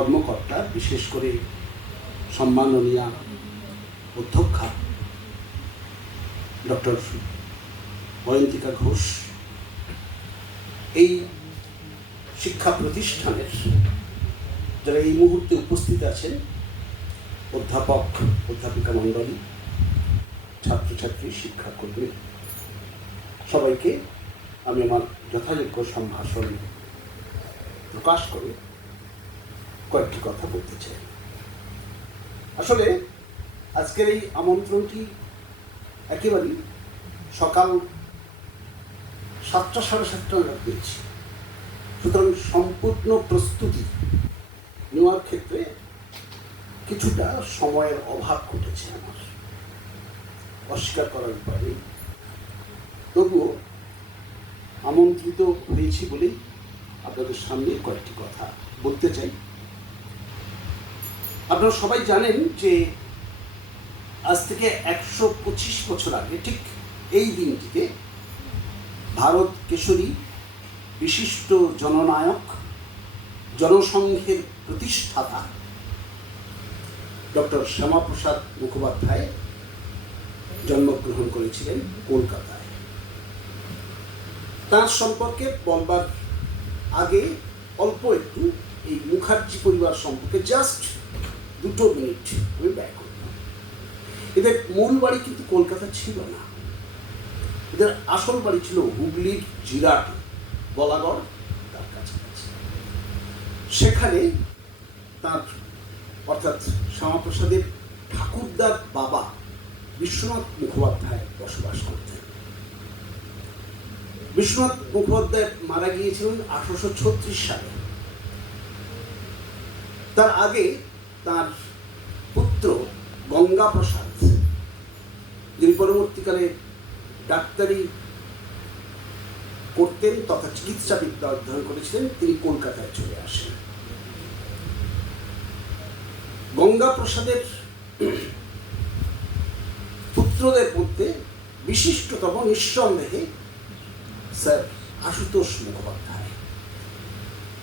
কর্মকর্তা, বিশেষ করে সম্মাননীয়া অধ্যক্ষা ডক্টর অয়ন্তিকা ঘোষ, এই শিক্ষা প্রতিষ্ঠানের যারা এই মুহূর্তে উপস্থিত আছেন, অধ্যাপক অধ্যাপিকা মণ্ডলী, ছাত্রছাত্রী, শিক্ষাকর্মী, সবাইকে আমি আমার যথাযোগ্য সম্ভাষণ প্রকাশ করে কয়েকটি কথা বলতে চাই। আসলে আজকের এই আমন্ত্রণটি একেবারেই সকাল 7টা সাড়ে 7টা নাগাদ পেয়েছি, সুতরাং সম্পূর্ণ প্রস্তুতি নেওয়ার ক্ষেত্রে কিছুটা সময়ের অভাব ঘটেছে আমার, অস্বীকার করার উপায় নেই। তবুও আমন্ত্রিত হয়েছি বলেই আপনাদের সামনে কয়েকটি কথা বলতে চাই। আপনারা সবাই জানেন যে আজ থেকে 125 বছর আগে ঠিক এই দিনটিতে ভারত কেশরী, বিশিষ্ট জননায়ক, জনসংঘের প্রতিষ্ঠাতা ডক্টর শ্যামাপ্রসাদ মুখোপাধ্যায় জন্মগ্রহণ করেছিলেন কলকাতায়। তার সম্পর্কে বলবার আগে অল্প একটু এই মুখার্জি পরিবার সম্পর্কে জাস্ট 2 মিনিট আমি ব্যয় করব। এদের মূল বাড়ি কিন্তু কলকাতা ছিল না, এদের আসল বাড়ি ছিল হুগলির জিরাটে, বলাগড় তার কাছাকাছি। সেখানে তার অর্থাৎ শ্যামাপ্রসাদের ঠাকুরদার বাবা বিশ্বনাথ মুখোপাধ্যায় বসবাস করতেন। বিশ্বনাথ মুখোপাধ্যায় মারা গিয়েছিলেন 1836 সালে। তার আগে তার পুত্র গঙ্গাপ্রসাদ, যিনি পরবর্তীকালে ডাক্তারি করতেন তথা চিকিৎসাবিদ্যা অধ্যয়ন করেছিলেন, তিনি কলকাতায় চলে আসেন। গঙ্গাপ্রসাদের পুত্রদের মধ্যে বিশিষ্টতম নিঃসন্দেহে স্যার আশুতোষ মুখোপাধ্যায়।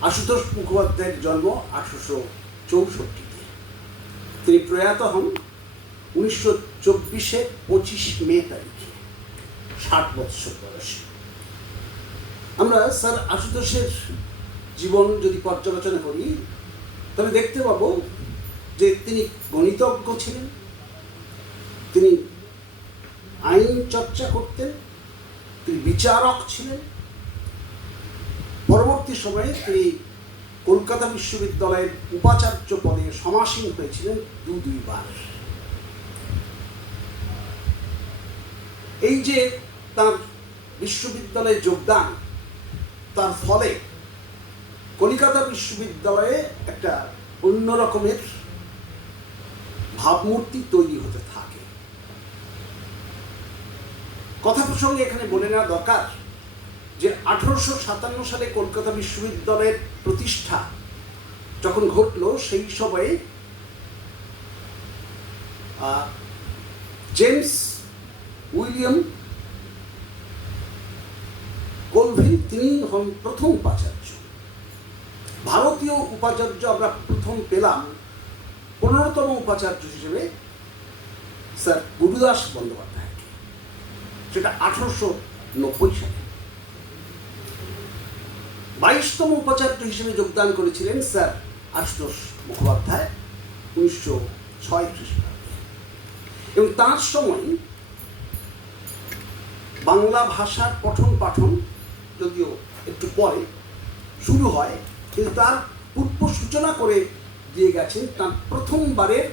আশুতোষ মুখোপাধ্যায়ের জন্ম 1864-তে। তিনি প্রয়াত হন 1924-এর 25 মে তারিখে, 60 বৎসর বয়সে। আমরা স্যার আশুতোষের জীবন যদি পর্যালোচনা করি তবে দেখতে পাবো যে তিনি গণিতজ্ঞ ছিলেন, তিনি আইন চর্চা করতেন, তিনি বিচারক ছিলেন। পরবর্তী সময়ে তিনি কলকাতা বিশ্ববিদ্যালয়ের উপাচার্য পদে সমাসীন হয়েছিলেন 2 বার। এই যে তার বিশ্ববিদ্যালয়ে যোগদান, তার ফলে কলকাতা বিশ্ববিদ্যালয়ে একটা অন্য রকমের ভাবমূর্তি তৈরি হতে থাকে। কথা প্রসঙ্গে এখানে বলে নেওয়া দরকার যে 1857 সালে কলকাতা বিশ্ববিদ্যালয়ের প্রতিষ্ঠা যখন ঘটল, সেই সময়ে জেমস উইলিয়াম কলভিন তিনি হন প্রথম উপাচার্য। ভারতীয় উপাচার্য আমরা প্রথম পেলাম 15তম উপাচার্য হিসেবে স্যার গুরুদাস বন্দ্যোপাধ্যায়কে, সেটা 1890 সালে। 22তম উপাচার্য হিসেবে যোগদান করেছিলেন স্যার আশুতোষ মুখোপাধ্যায় 1906 খ্রিস্টাব্দে। এবং তার সময় বাংলা ভাষার পঠন পাঠন যদিও একটু পরে শুরু হয়, কিন্তু তার পূর্ব সূচনা করে দিয়ে গেছেন তার প্রথমবারের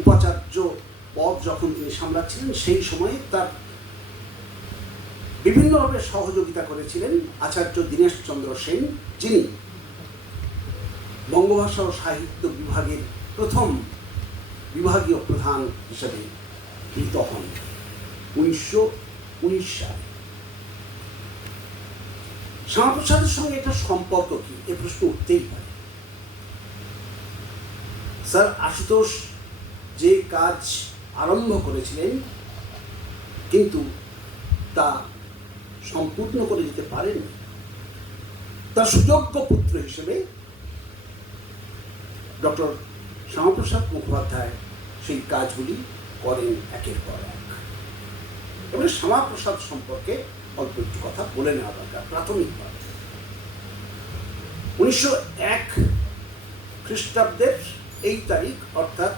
উপাচার্য পদ যখন তিনি সামলাচ্ছিলেন, সেই সময়ে তার বিভিন্নভাবে সহযোগিতা করেছিলেন আচার্য দীনেশচন্দ্র সেন, যিনি বঙ্গভাষা ও সাহিত্য বিভাগের প্রথম বিভাগীয় প্রধান হিসেবে গৃহীত হন 1919 সালে। শ্যামাপ্রসাদের সঙ্গে এটা সম্পর্ক কি, এ প্রশ্ন উঠতেই পারে। স্যার আশুতোষ যে কাজ আরম্ভ করেছিলেন কিন্তু তা সম্পূর্ণ করে যেতে পারেন, তার সুযোগ্য পুত্র হিসেবে ডক্টর শ্যামাপ্রসাদ মুখোপাধ্যায় সেই কাজগুলি করেন একের পর এক। এবারে শ্যামাপ্রসাদ সম্পর্কে অল্প একটু কথা বলে নেওয়া দরকার প্রাথমিকভাবে। 1901 খ্রিস্টাব্দের এই তারিখ অর্থাৎ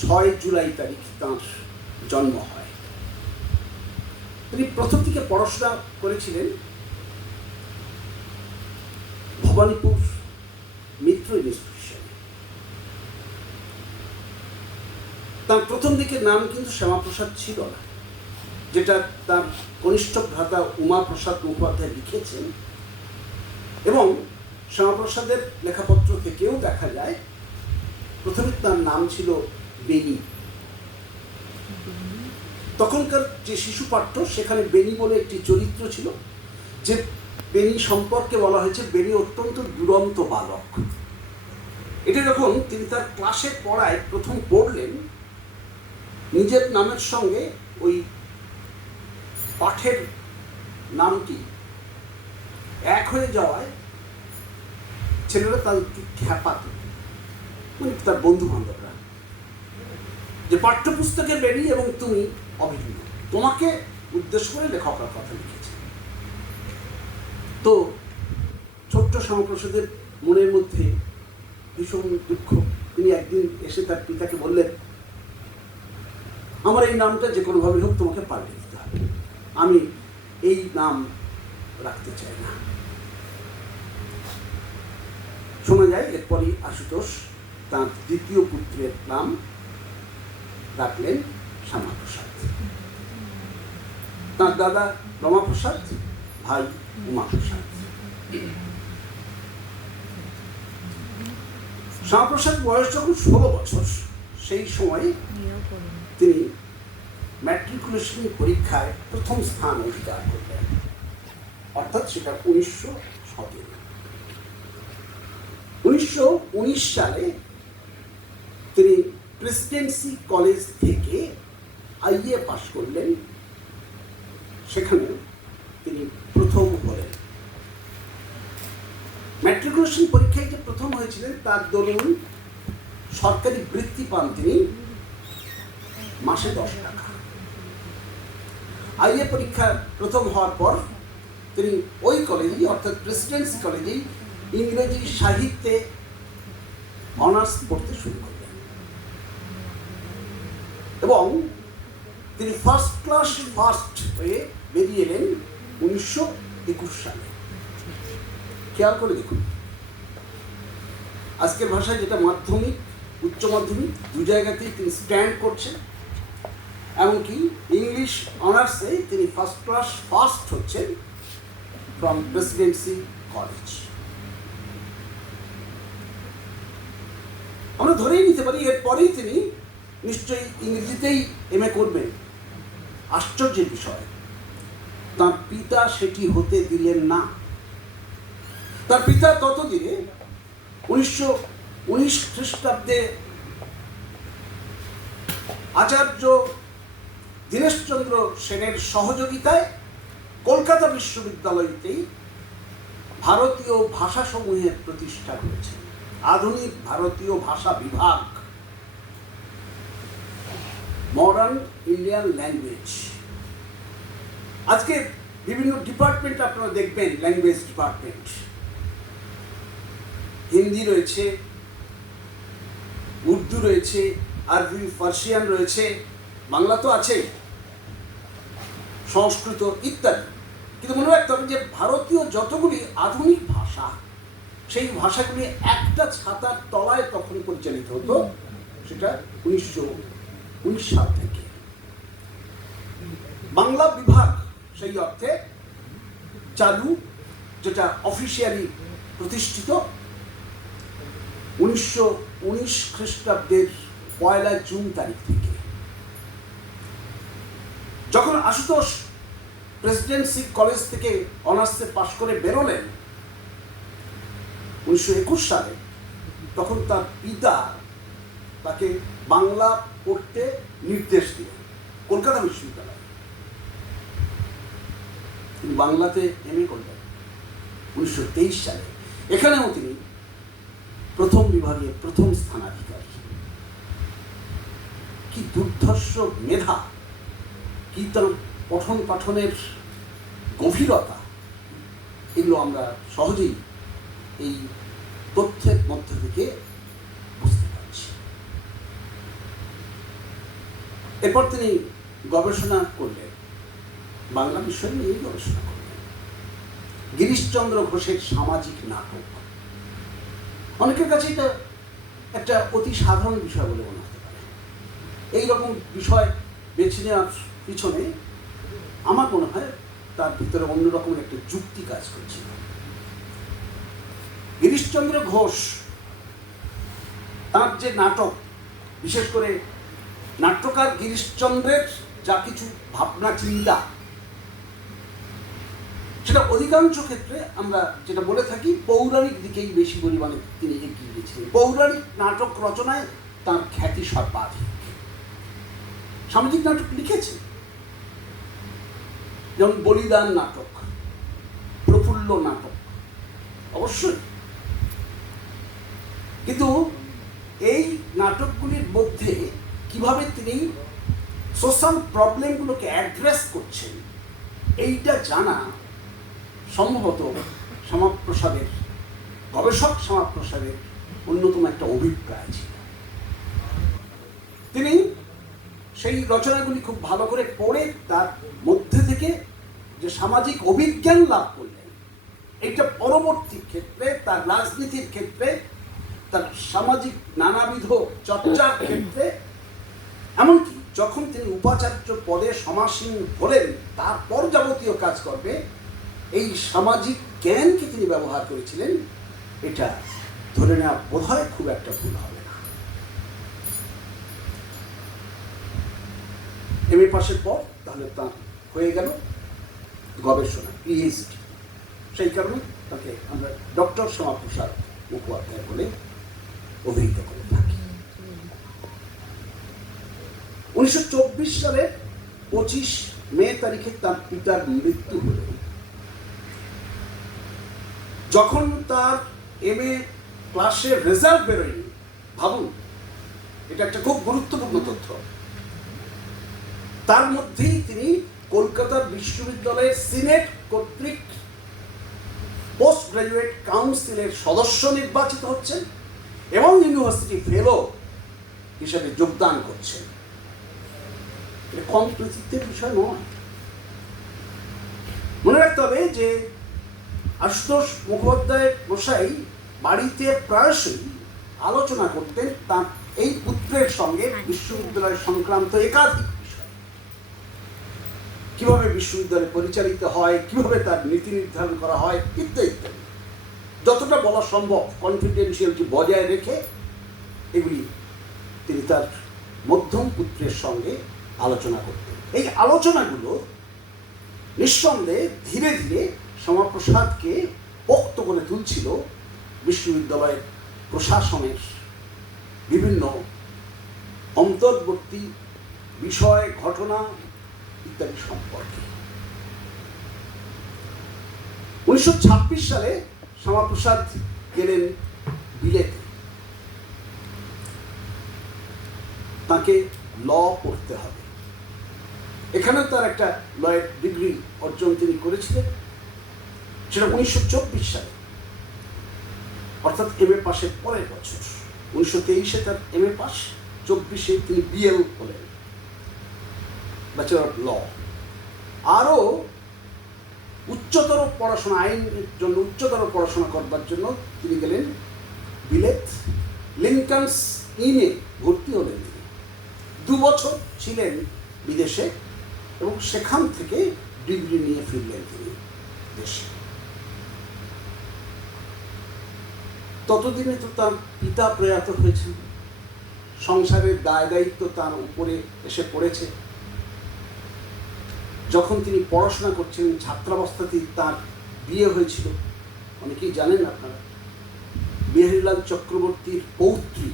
6 জুলাই তারিখ তাঁর জন্ম হয়। তিনি প্রথম থেকে পড়াশোনা করেছিলেন ভবানীপুর মিত্র ইনস্টিটিউশনে। তার প্রথম দিকের নাম কিন্তু শ্যামাপ্রসাদ ছিল না, যেটা তার কনিষ্ঠ ভ্রাতা উমাপ্রসাদ মুখোপাধ্যায় লিখেছেন, এবং শ্যামাপ্রসাদের লেখাপত্র থেকেও দেখা যায় প্রথমে তার নাম ছিল বেনি। তখনকার যে শিশু পাঠ্য সেখানে বেনি বলে একটি চরিত্র ছিল, যে বেনি সম্পর্কে বলা হয়েছে বেনি অত্যন্ত দুরন্ত বালক। এটা যখন তিনি তার ক্লাসে পড়ায় প্রথম পড়লেন, নিজের নামের সঙ্গে ওই পাঠের নামটি এক হয়ে যাওয়ায় ছেলেরা তাদের খ্যাপাত, মানে তার বন্ধু বান্ধবরা, যে পাঠ্যপুস্তকে বেরি এবং তুমি অভিন্ন, তোমাকে উদ্দেশ্য করে লেখকরা কথা লিখেছে। তো ছোট্ট শ্যামাপ্রসাদের মনের মধ্যে ভীষণ দুঃখ। তিনি একদিন এসে তার পিতাকে বললেন, আমার এই নামটা যে কোনোভাবে হোক তোমাকে পাল্টে দিতে হবে, আমি এই নাম রাখতে চাই না। শোনা যায় এরপরই আশুতোষ তাঁর দ্বিতীয় পুত্রের নাম রাখলেন শ্যামাপ্রসাদ। তাঁর দাদা রমাপ্রসাদ, ভাই উমাপ্রসাদ। শ্যামাপ্রসাদ বয়স যখন 16 বছর, সেই সময় তিনি ম্যাট্রিকুলেশন পরীক্ষায় প্রথম স্থান অধিকার করলেন, অর্থাৎ সেটা 1917। 1919 সালে তিনি প্রেসিডেন্সি কলেজ থেকে আইএ পাশ করলেন, সেখানে তিনি প্রথম হলেন। ম্যাট্রিকুলেশন পরীক্ষায় যে প্রথম হয়েছিলেন তার দরুন সরকারি বৃত্তি পান তিনি মাসে 10 টাকা। আইএ পরীক্ষা প্রথম হওয়ার পর তিনি ওই কলেজেই অর্থাৎ প্রেসিডেন্সি কলেজেই ইংরেজি সাহিত্যে অনার্স পড়তে শুরু করলেন, এবং তিনি ফার্স্ট ক্লাস ফার্স্ট হয়ে বেরিয়ে এলেন 1921 সালে। খেয়াল করে দেখুন, আজকের ভাষায় যেটা মাধ্যমিক উচ্চ মাধ্যমিক দু জায়গাতেই তিনি স্ট্যান্ড করছেন, এমনকি ইংলিশ অনার্সে তিনি ফার্স্ট ক্লাস ফার্স্ট হচ্ছেন ফ্রম প্রেসিডেন্সি কলেজ। আমরা ধরেই নিতে পারি এরপরেই তিনি নিশ্চয়ই ইংরেজিতেই এমএ করবেন। আশ্চর্যের বিষয়, তার পিতা সেটি হতে দিলেন না। তার পিতা ততদিনে 1919 খ্রিস্টাব্দে আচার্য দীনেশচন্দ্র সেনের সহযোগিতায় কলকাতা বিশ্ববিদ্যালয়তেই ভারতীয় ভাষাসমূহের প্রতিষ্ঠা করেছেন, আধুনিক ভারতীয় ভাষা বিভাগ, মডার্ন ইন্ডিয়ান ল্যাঙ্গুয়েজ। আজকে বিভিন্ন ডিপার্টমেন্ট আপনারা দেখবেন, ল্যাঙ্গুয়েজ ডিপার্টমেন্ট, হিন্দি রয়েছে, উর্দু রয়েছে, আরবি ফার্সিয়ান রয়েছে, বাংলা তো আছে, সংস্কৃত ইত্যাদি। কিন্তু মনে রাখতে হবে যে ভারতীয় যতগুলি আধুনিক ভাষা, সেই ভাষাগুলি একটা ছাতার তলায় তখন পরিচালিত হতো, সেটা 1919 সাল থেকে। বাংলা বিভাগ সেই অর্থে চালু, যেটা অফিসিয়ালি প্রতিষ্ঠিত 1919 খ্রিস্টাব্দের 1 জুন তারিখ থেকে। যখন আশুতোষ প্রেসিডেন্সি কলেজ থেকে অনার্সে পাশ করে বেরোলেন 1921 সালে, তখন তার পিতা তাকে বাংলা পড়তে নির্দেশ দিলেন কলকাতা বিশ্ববিদ্যালয়ে। তিনি বাংলাতে এমএ করলেন 1923 সালে। এখানেও তিনি প্রথম বিভাগে প্রথম স্থানাধিকারী। কি দুর্ধর্ষ মেধা, কি তার পঠন পাঠনের গভীরতা, এগুলো আমরা সহজেই এই তথ্যের মধ্যে থেকে বুঝতে পারছি। এরপর তিনি গবেষণা করলেন, বাংলা বিষয় নিয়ে গবেষণা করলেন। গিরিশচন্দ্র ঘোষের সামাজিক নাটক, অনেকের কাছে এটা একটা অতি সাধারণ বিষয় বলে মনে হতে পারে। এইরকম বিষয় বেছে নেওয়ার পিছনে আমার মনে হয় তার ভিতরে অন্যরকম একটা যুক্তি কাজ করছিল। গিরিশচন্দ্র ঘোষ তার যে নাটক, বিশেষ করে নাট্যকার গিরিশচন্দ্রের যা কিছু ভাবনা চিন্তা, সেটা অধিকাংশ ক্ষেত্রে আমরা যেটা বলে থাকি পৌরাণিক দিকেই বেশি পরিমাণে তিনি এগিয়ে গেছিলেন। পৌরাণিক নাটক রচনায় তার খ্যাতি সর্বাধিক। সামাজিক নাটক লিখেছে, যেমন বলিদান নাটক, প্রফুল্ল নাটক, অবশ্যই। কিন্তু এই নাটকগুলির মধ্যে কিভাবে তিনি সোশ্যাল প্রবলেমগুলোকে অ্যাড্রেস করছেন, এইটা জানা সম্ভবত শ্যামাপ্রসাদের, গবেষক শ্যামাপ্রসাদের অন্যতম একটা অভিপ্রায় ছিল। তিনি সেই রচনাগুলি খুব ভালো করে পড়ে তার মধ্যে থেকে যে সামাজিক অভিজ্ঞান লাভ করলেন, এটা পরবর্তী ক্ষেত্রে তার রাজনীতির ক্ষেত্রে, তার সামাজিক নানাবিধ চর্চার ক্ষেত্রে, এমনকি যখন তিনি উপাচার্য পদে সমাসীন হলেন তারপর যাবতীয় কাজ করবে, এই সামাজিক জ্ঞানকে তিনি ব্যবহার করেছিলেন, এটা ধরে নেওয়া বোধহয় খুব একটা ভুল হবে না। এমএ পাশের পর তাহলে তার হয়ে গেল গবেষণা, পিএইচডি। সেই কারণে তাকে আমরা ডক্টর শ্যামাপ্রসাদ মুখোপাধ্যায় বলে অভিহিত করে থাকি। 1924 সালের 25 মে তারিখে তার পিতার মৃত্যু হল। যখন তার এমএ ক্লাসের রেজাল্ট বেরোয়নি, ভাবুন, এটা একটা খুব গুরুত্বপূর্ণ তথ্য, তার মধ্যেই তিনি কলকাতার বিশ্ববিদ্যালয়ের সিনেট কর্তৃক পোস্ট গ্রাজুয়েট কাউন্সিলের সদস্য নির্বাচিত হচ্ছেন এবং ইউনিভার্সিটি ফেলো হিসেবে যোগদান করছেন। এটা কম কৃতিত্বের বিষয় নয়। মনে রাখতে হবে যে আশুতোষ মুখোপাধ্যায় মশাই বাড়িতে প্রায়শই আলোচনা করতেন তার এই পুত্রের সঙ্গে বিশ্ববিদ্যালয় সংক্রান্ত একাধিক বিষয়, কিভাবে বিশ্ববিদ্যালয় পরিচালিত হয়, কিভাবে তার নীতি নির্ধারণ করা হয়, ইত্যাদি ইত্যাদি। যতটা বলা সম্ভব কনফিডেন্সিয়ালিটি বজায় রেখে এগুলি তিনি তার মধ্যম পুত্রের সঙ্গে আলোচনা করতেন। এই আলোচনাগুলো নিঃসন্দেহে ধীরে ধীরে শ্যামাপ্রসাদকে পোক্ত করে তুলছিল বিশ্ববিদ্যালয়ের প্রশাসনের বিভিন্ন অন্তর্বর্তী বিষয়, ঘটনা ইত্যাদি সম্পর্কে। 1926 সালে শ্যামাপ্রসাদ গেলেন বিলেতে। তাকে ল পড়তে হবে। এখানে তার একটা লয়ের ডিগ্রি অর্জন তিনি করেছিলেন, সেটা 1924 সালে, অর্থাৎ এমএ পাশের পরের বছর। 1923-এ তার এমএ পাস, 24-এ তিনি বিএল হলেন, ব্যাচেলর অফ ল। আরও উচ্চতর পড়াশোনা, আইনের জন্য উচ্চতর পড়াশোনা করবার জন্য তিনি গেলেন বিলেত। লিঙ্কনস ইনে ভর্তি হলেন তিনি। 2 বছর ছিলেন বিদেশে এবং সেখান থেকে ডিগ্রি নিয়ে ফিরলেন তিনি দেশে। ততদিনে তো তার পিতা প্রয়াত হয়েছেন, সংসারের দায় দায়িত্ব তার উপরে এসে পড়েছে। যখন তিনি পড়াশোনা করছেন ছাত্রাবস্থাতেই তার বিয়ে হয়েছিল, অনেকেই জানেন আপনারা। বিহারীলাল চক্রবর্তীর পৌত্রী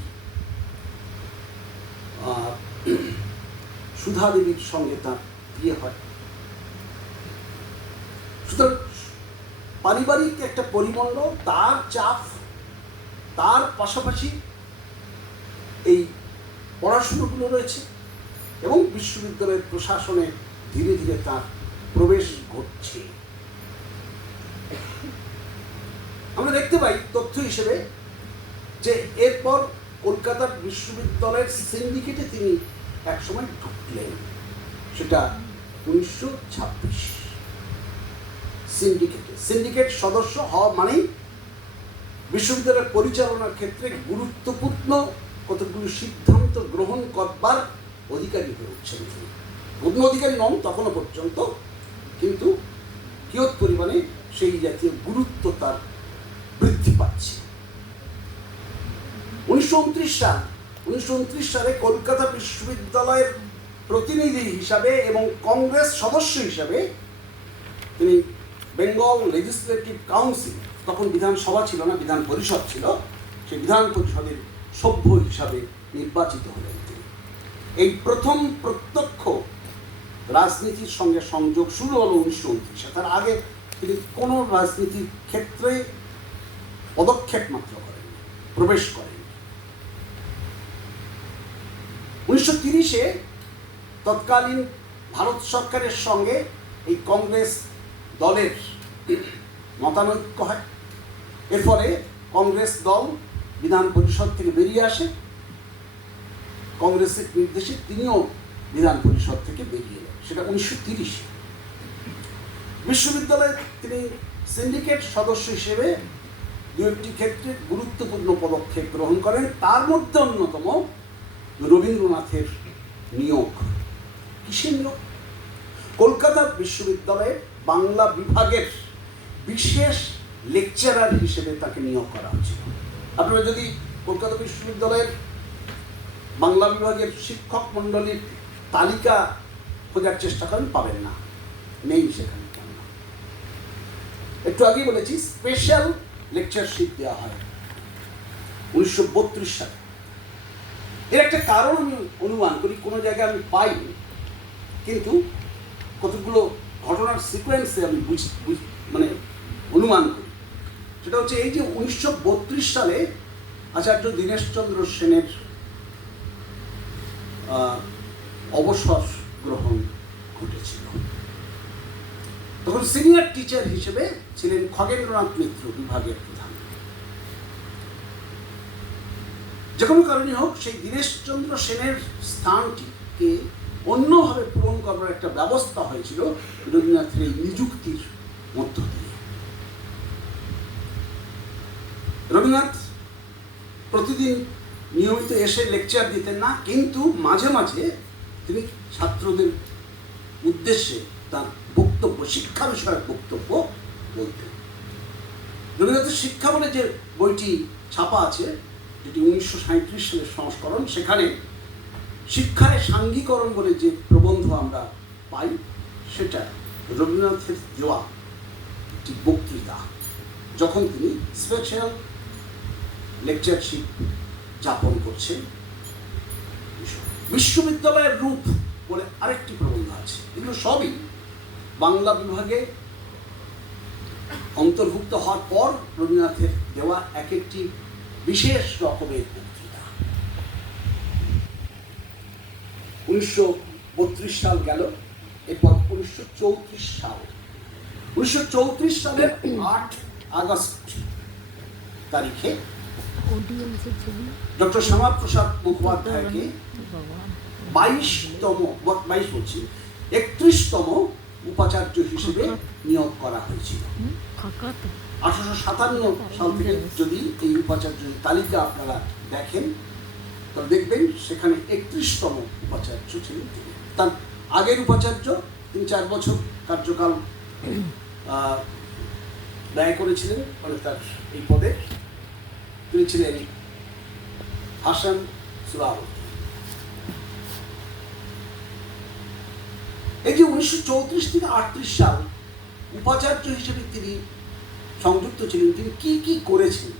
সুধা দেবীর সঙ্গে তার বিয়ে হয়। সুতরাং পারিবারিক একটা পরিমণ্ডল, তার চাপ, তার পাশাপাশি এই পড়াশুনোগুলো রয়েছে এবং বিশ্ববিদ্যালয়ের প্রশাসনে ধীরে ধীরে তার প্রবেশ ঘটছে। আমরা দেখতে পাই তথ্য হিসেবে যে এরপর কলকাতার বিশ্ববিদ্যালয়ের সিন্ডিকেটে তিনি একসময় ঢুকলেন, সেটা 1926। সিন্ডিকেট সদস্য হওয়া মানেই বিশ্ববিদ্যালয়ের পরিচালনার ক্ষেত্রে গুরুত্বপূর্ণ কতগুলো সিদ্ধান্ত গ্রহণ করবার অধিকারী হয়ে উঠছেন তিনি। পূর্ণ অধিকারী নন তখনও পর্যন্ত, কিন্তু কিয়ৎ পরিমাণে সেই জাতীয় গুরুত্ব তার বৃদ্ধি পাচ্ছে। 1929 সালে কলকাতা বিশ্ববিদ্যালয়ের প্রতিনিধি হিসাবে এবং কংগ্রেস সদস্য হিসাবে তিনি বেঙ্গল লেজিসলেটিভ কাউন্সিল, তখন বিধানসভা ছিল না, বিধান পরিষদ ছিল, সেই বিধান পরিষদের সভ্য হিসাবে নির্বাচিত হলেন তিনি। এই প্রথম প্রত্যক্ষ রাজনীতির সঙ্গে সংযোগ শুরু হলো 1929। তার আগে তিনি কোনো রাজনীতির ক্ষেত্রে পদক্ষেপ মাত্র করেন, প্রবেশ করেন। 1930-এ তৎকালীন ভারত সরকারের সঙ্গে এই কংগ্রেস দলের মতানৈক্য হয়। এর ফলে কংগ্রেস দল বিধান পরিষদ থেকে বেরিয়ে আসে। কংগ্রেসের নির্দেশে তিনিও বিধান পরিষদ থেকে বেরিয়ে এলেন, সেটা 1930-এ। বিশ্ববিদ্যালয়ে তিনি সিন্ডিকেট সদস্য হিসেবে দু একটি ক্ষেত্রে গুরুত্বপূর্ণ পদক্ষেপ গ্রহণ করেন, তার মধ্যে অন্যতম রবীন্দ্রনাথের নিয়োগ। কিসের নিয়োগ? কলকাতা বিশ্ববিদ্যালয়ের বাংলা বিভাগের বিশেষ লেকচারার হিসেবে তাকে নিয়োগ করা হয়েছিল। আপনারা যদি কলকাতা বিশ্ববিদ্যালয়ের বাংলা বিভাগের শিক্ষক মণ্ডলীর তালিকা খোঁজার চেষ্টা করেন, পাবেন না, নেই সেখানে। একটু আগেই বলেছি স্পেশাল লেকচারশিপ দেওয়া হয় 1932 সালে। এর একটা কারণ আমি অনুমান করি, কোনো জায়গায় আমি পাইনি, কিন্তু কতগুলো ঘটনার সিকোয়েন্সে আমি মানে অনুমান করি। সেটা হচ্ছে এই যে 1932 সালে আচার্য দীনেশচন্দ্র সেনের অবসর গ্রহণ ঘটেছিল। তখন সিনিয়র টিচার হিসেবে ছিলেন খগেন্দ্রনাথ মিত্র, বিভাগের প্রধান। যে কোনো কারণে হোক, সেই দীনেশচন্দ্র সেনের স্থানটিকে অন্যভাবে পূরণ করবার একটা ব্যবস্থা হয়েছিল রবীন্দ্রনাথের এই নিযুক্তির মধ্য দিয়ে। রবীন্দ্রনাথ প্রতিদিন নিয়মিত এসে লেকচার দিতেন না, কিন্তু মাঝে মাঝে তিনি ছাত্রদের উদ্দেশ্যে তার বক্তব্য, শিক্ষা বিষয়ক বক্তব্য বলতেন। রবীন্দ্রনাথের শিক্ষা বলে যে বইটি ছাপা আছে, যেটি 1937 সালের সংস্করণ, সেখানে শিক্ষায় সাঙ্গীকরণ বলে যে প্রবন্ধ আমরা পাই, সেটা রবীন্দ্রনাথের দেওয়া একটি বক্তৃতা, যখন তিনি স্পেশাল লেকচারশিপ যাপন করছেন। বিশ্ববিদ্যালয়ের রূপ বলে আরেকটি প্রবন্ধ আছে। এগুলো সবই বাংলা বিভাগে অন্তর্ভুক্ত হওয়ার পর রবীন্দ্রনাথের দেওয়া এক একটি বিশেষ রকমের বক্তৃতা। 1932 সাল গেল, এরপর 1934 সাল। 1934 সালের 8 আগস্ট তারিখে ডক্টর শ্যামাপ্রসাদ মুখোপাধ্যায়কে 31তম উপাচার্য হিসেবে নিয়োগ করা হয়েছিল। 1857 সাল থেকে যদি এই উপাচার্যের তালিকা আপনারা দেখেন, তাহলে দেখবেন সেখানে 31তম উপাচার্য ছিলেন তিনি। তার আগের উপাচার্য, তিনি 4 বছর কার্যকাল ব্যয় করেছিলেন, মানে তার এই পদে তিনি ছিলেন হাসান সুরাওয়ার্দী। এই যে 1934 থেকে 38 সাল উপাচার্য হিসেবে তিনি সংযুক্ত ছিলেন, তিনি কি কি করেছেন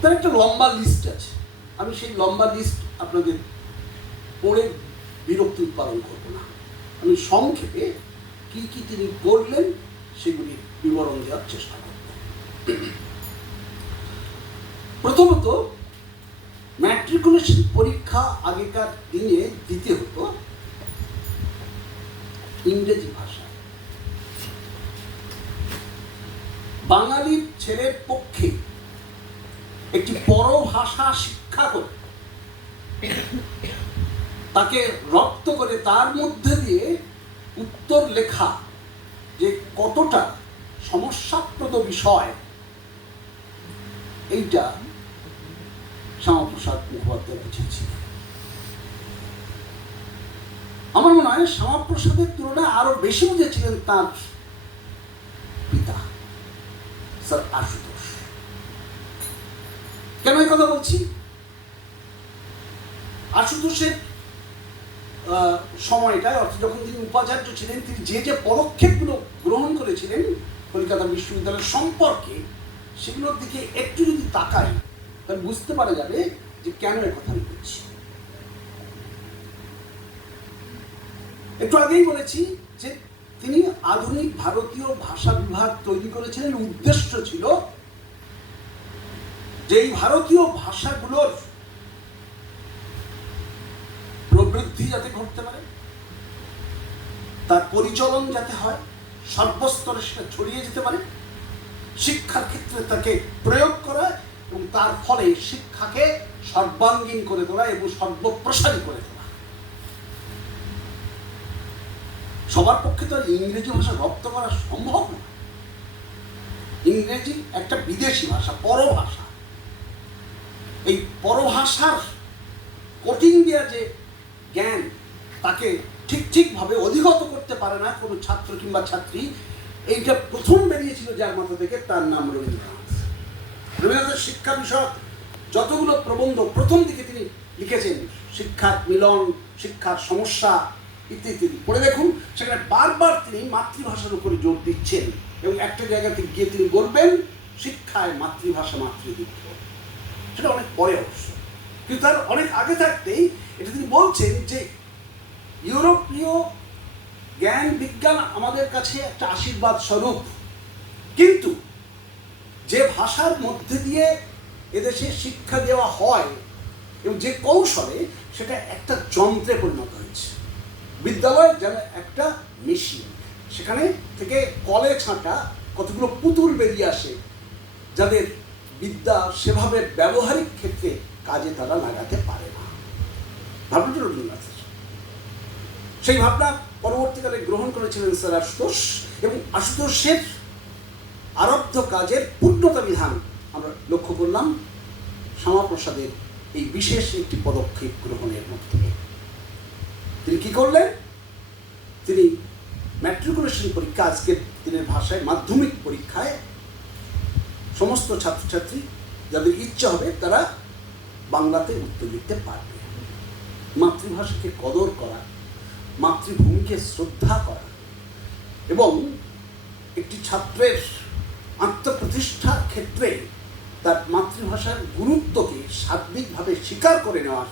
তার একটা লম্বা লিস্ট আছে। আমি সেই লম্বা লিস্ট আপনাদের পড়ে বিরক্তি উৎপাদন করব না, আমি সংক্ষেপে কি কি তিনি করলেন সেগুলি বিবরণ দেওয়ার চেষ্টা করব। প্রথমত ম্যাট্রিকুলেশন পরীক্ষা আগেকার দিনে দিতে হতো ইংরেজি ভাষা। বাঙালির ছেলের পক্ষে একটি পরভাষা শিক্ষা করে তাকে রপ্ত করে তার মধ্যে দিয়ে উত্তর লেখা যে কতটা সমস্যাপ্রদ বিষয়, এইটা শ্যামাপ্রসাদ মুখোপাধ্যায় বুঝেছিল। আমার মনে হয় শ্যামাপ্রসাদের তুলনায় আরো বেশি বুঝেছিলেন তার পিতা স্যার আশুতোষ। কেন এই কথা বলছি? আশুতোষের সময়টায়, অর্থাৎ যখন তিনি উপাচার্য ছিলেন, তিনি যে যে পদক্ষেপগুলো গ্রহণ করেছিলেন কলকাতা বিশ্ববিদ্যালয়ের সম্পর্কে, সেগুলোর দিকে একটু যদি তাকাই তাহলে বুঝতে পারা যাবে যে কেন এ কথা আমি বলছি। একটু আগেই বলেছি যে তিনি আধুনিক ভারতীয় ভাষা বিভাগ তৈরি করেছিলেন। উদ্দেশ্য ছিল যে এই ভারতীয় ভাষাগুলোর প্রবৃদ্ধি যাতে ঘটতে পারে, তার পরিচলন যাতে হয়, সর্বস্তরে সেটা ছড়িয়ে যেতে পারে, শিক্ষার ক্ষেত্রে তাকে প্রয়োগ করা এবং তার ফলে শিক্ষাকে সর্বাঙ্গীন করে তোলা এবং সর্বপ্রসারী করে তোলা। সবার পক্ষে তো ইংরেজি ভাষা রপ্ত করা সম্ভব না। ইংরেজি একটা বিদেশি ভাষা, পরভাষা। এই পরভাষার কোটিং দেওয়া যে জ্ঞান তাকে ঠিকভাবে অধিগত করতে পারে না কোনো ছাত্র কিংবা ছাত্রী, এইটা প্রথম বেরিয়েছিল যার মাথা থেকে, তার নাম রবীন্দ্রনাথ। রবীন্দ্রনাথের শিক্ষা বিষয়ক যতগুলো প্রবন্ধ প্রথম দিকে তিনি লিখেছেন, শিক্ষার মিলন, শিক্ষার সমস্যা ইত্যাদি পড়ে দেখুন, সেখানে বারবার তিনি মাতৃভাষার উপরে জোর দিচ্ছেন এবং একটা জায়গাতে গিয়ে তিনি বলবেন শিক্ষায় মাতৃভাষা মাতৃদীপ্ত। সেটা অনেক পরে অবশ্য, কিন্তু তার অনেক আগে থাকতেই এটা তিনি বলছেন যে ইউরোপীয় জ্ঞান বিজ্ঞান আমাদের কাছে একটা আশীর্বাদ স্বরূপ, কিন্তু যে ভাষার মধ্যে দিয়ে এদেশে শিক্ষা দেওয়া হয় এবং যে কৌশলে, সেটা একটা যন্ত্রে পরিণত হয়েছে। বিদ্যালয় যেন একটা মেশিন, সেখানে থেকে কলে ছাঁটা কতগুলো পুতুল বেরিয়ে আসে যাদের বিদ্যা সেভাবে ব্যবহারিক ক্ষেত্রে কাজে তারা লাগাতে পারে না। ভাবনাটা রবীন্দ্রনাথের। সেই ভাবনা পরবর্তীকালে গ্রহণ করেছিলেন স্যার আশুতোষ, এবং আশুতোষের আরব্ধ কাজের পূর্ণতা বিধান আমরা লক্ষ্য করলাম শ্যামাপ্রসাদের এই বিশেষ একটি পদক্ষেপ গ্রহণের মধ্যে। তিনি কি করলেন? তিনি ম্যাট্রিকুলেশন পরীক্ষা, আজকের দিনের ভাষায় মাধ্যমিক পরীক্ষায় সমস্ত ছাত্রছাত্রী যাদের ইচ্ছা হবে তারা বাংলাতে উত্তর দিতে পারবে। মাতৃভাষাকে কদর করা, মাতৃভূমিকে শ্রদ্ধা করা এবং একটি ছাত্রের আত্মপ্রতিষ্ঠার ক্ষেত্রে তার মাতৃভাষার গুরুত্বকে সার্বিকভাবে স্বীকার করে নেওয়ার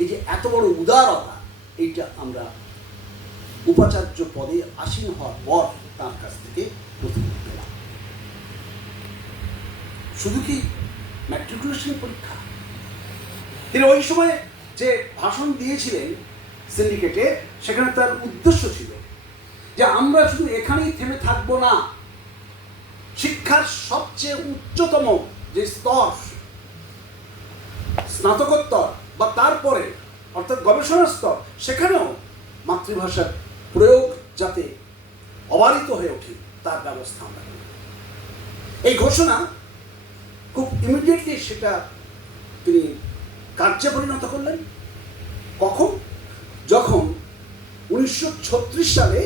এই যে এত বড় উদারতা, এইটা আমরা উপাচার্য পদে আসীন হওয়ার পর তার কাছ থেকে প্রথম পেলাম। শুধু কি ম্যাট্রিকুলেশন পরীক্ষা? তিনি ওই সময় যে ভাষণ দিয়েছিলেন সিন্ডিকেটে, সেখানে তার উদ্দেশ্য ছিল যে আমরা শুধু এখানেই থেমে থাকবো না, শিক্ষার সবচেয়ে উচ্চতম যে স্তর, স্নাতকোত্তর বা তারপরে অর্থাৎ গবেষণার স্তর, সেখানেও মাতৃভাষার প্রয়োগ যাতে অবারিত হয়ে ওঠে তার ব্যবস্থা আমরা করি। এই ঘোষণা খুব ইমিডিয়েটলি সেটা তিনি কার্যে পরিণত করলেন। কখন? যখন 1936 সালে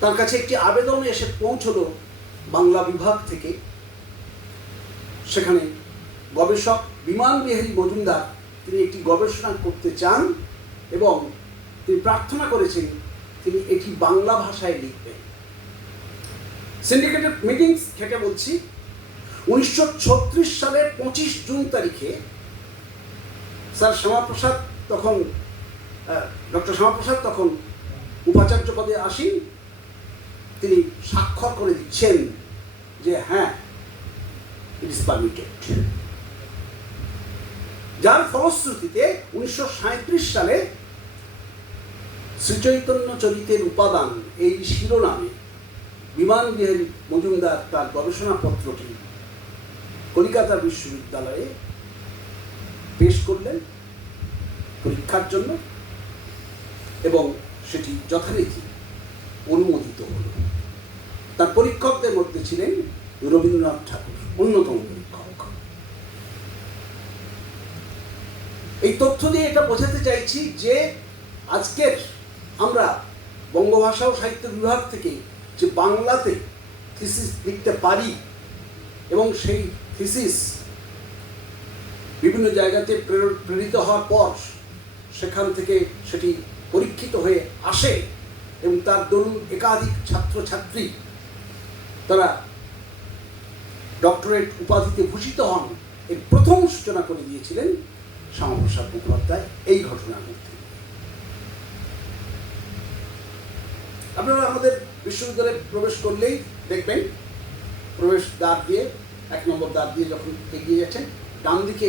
তার কাছে একটি আবেদন এসে পৌঁছলো বাংলা বিভাগ থেকে। সেখানে গবেষক বিমান বিহারী মজুমদার তিনি একটি গবেষণা করতে চান এবং তিনি প্রার্থনা করেছেন তিনি এটি বাংলা ভাষায় লিখবেন। সিন্ডিকেটের মিটিংস থেকে বলছি, 1936 সালের 25 জুন তারিখে স্যার শ্যামাপ্রসাদ তখন ডক্টর শ্যামাপ্রসাদ তখন উপাচার্য পদে আসীন। তিনি স্বাক্ষর করে দিচ্ছেন যে হ্যাঁ, ইট ইজ পারমিটেড। যার ফলশ্রুতিতে 1937 সালে শ্রীচৈতন্য চরিতের উপাদান এই শিরোনামে বিমান বিহারী মজুমদার তার গবেষণাপত্রটি কলিকাতা বিশ্ববিদ্যালয়ে পেশ করলেন পরীক্ষার জন্য, এবং সেটি যথারীতি অনুমোদিত হল। তার পরীক্ষকদের মধ্যে ছিলেন রবীন্দ্রনাথ ঠাকুর, অন্যতম পরীক্ষক। এই তথ্য দিয়ে এটা বোঝাতে চাইছি যে আজকের আমরা বঙ্গভাষা ও সাহিত্য বিভাগ থেকে যে বাংলাতে থিসিস লিখতে পারি এবং সেই থিসিস বিভিন্ন জায়গাতে প্রেরিত হওয়ার পর সেখান থেকে সেটি পরীক্ষিত হয়ে আসে এবং তার দরুন একাধিক ছাত্রছাত্রী তারা ডক্টরেট উপাধিতে ভূষিত হন, এর প্রথম সূচনা করে দিয়েছিলেন শ্যামাপ্রসাদ মুখোপাধ্যায় এই ঘটনার মধ্যে। আপনারা আমাদের বিশ্ববিদ্যালয়ে প্রবেশ করলেই দেখবেন, প্রবেশ দ্বার দিয়ে 1 নম্বর দ্বার দিয়ে যখন এগিয়ে যাচ্ছেন, ডান দিকে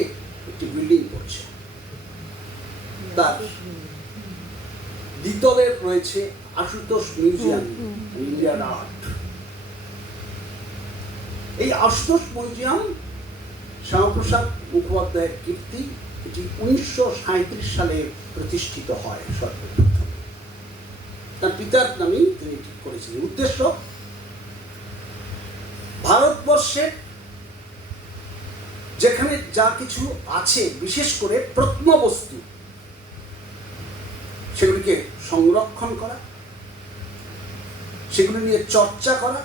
একটি বিল্ডিং পড়ছে, তার দ্বিতলে রয়েছে আশুতোষ মিউজিয়াম, ইন্ডিয়ান আর্ট। এই আশুতোষ মিউজিয়াম শ্যামাপ্রসাদ মুখোপাধ্যায়ের কীর্তি, এটি 1937 সালে প্রতিষ্ঠিত হয় সর্বপ্রথম। তার পিতার নামেই তিনি এটি করেছিলেন। উদ্দেশ্য ভারতবর্ষের যেখানে যা কিছু আছে, বিশেষ করে প্রত্নবস্তু, সেগুলিকে সংরক্ষণ করা, সেগুলি নিয়ে চর্চা করা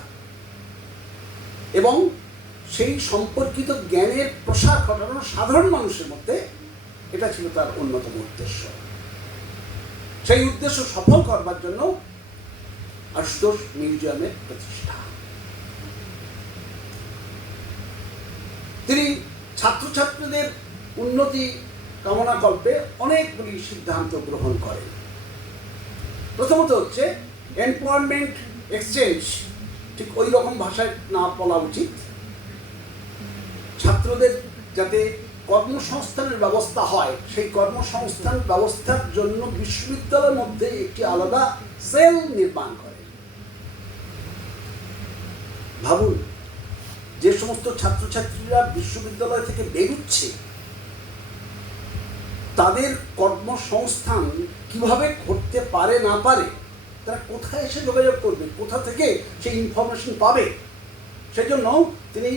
এবং সেই সম্পর্কিত জ্ঞানের প্রসার ঘটানো সাধারণ মানুষের মধ্যে, এটা ছিল তার অন্যতম উদ্দেশ্য। সেই উদ্দেশ্য সফল করবার জন্য আশুতোষ মিউজিয়ামের প্রতিষ্ঠা। তিনি ছাত্রছাত্রীদের উন্নতি কামনা কল্পে অনেকগুলি সিদ্ধান্ত গ্রহণ করেন। প্রথমত হচ্ছে এমপ্লয়মেন্ট এক্সচেঞ্জ, ঠিক ওই রকম ভাষায় না বলা উচিত, ছাত্রদের যাতে কর্মসংস্থানের ব্যবস্থা হয়, সেই কর্মসংস্থান ব্যবস্থার জন্য বিশ্ববিদ্যালয়ের মধ্যে একটি আলাদা সেল নির্মাণ করে। ভাবুন, যে সমস্ত ছাত্রছাত্রীরা বিশ্ববিদ্যালয় থেকে বেরোচ্ছে, তাদের কর্মসংস্থান কিভাবে ঘটতে পারে না পারে, তারা কোথায় এসে যোগাযোগ করবে, কোথা থেকে সেই ইনফরমেশন পাবে, সেজন্য তিনি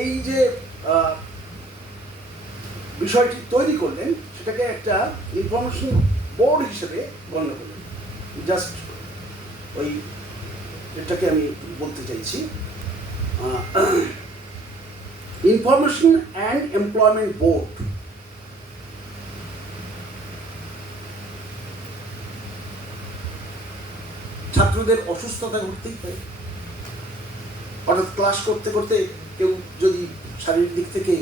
এই যে বিষয়টি তৈরি করলেন, সেটাকে একটা ইনফরমেশন বোর্ড হিসেবে গণ্য করলেন। জাস্ট ওই এটাকে আমি বলতে চাইছি, ইনফরমেশন অ্যান্ড এমপ্লয়মেন্ট বোর্ড। ছাত্রদের অসুস্থতা ঘটতেই পারে, হঠাৎ ক্লাস করতে করতে কেউ যদি শারীরিক দিক থেকে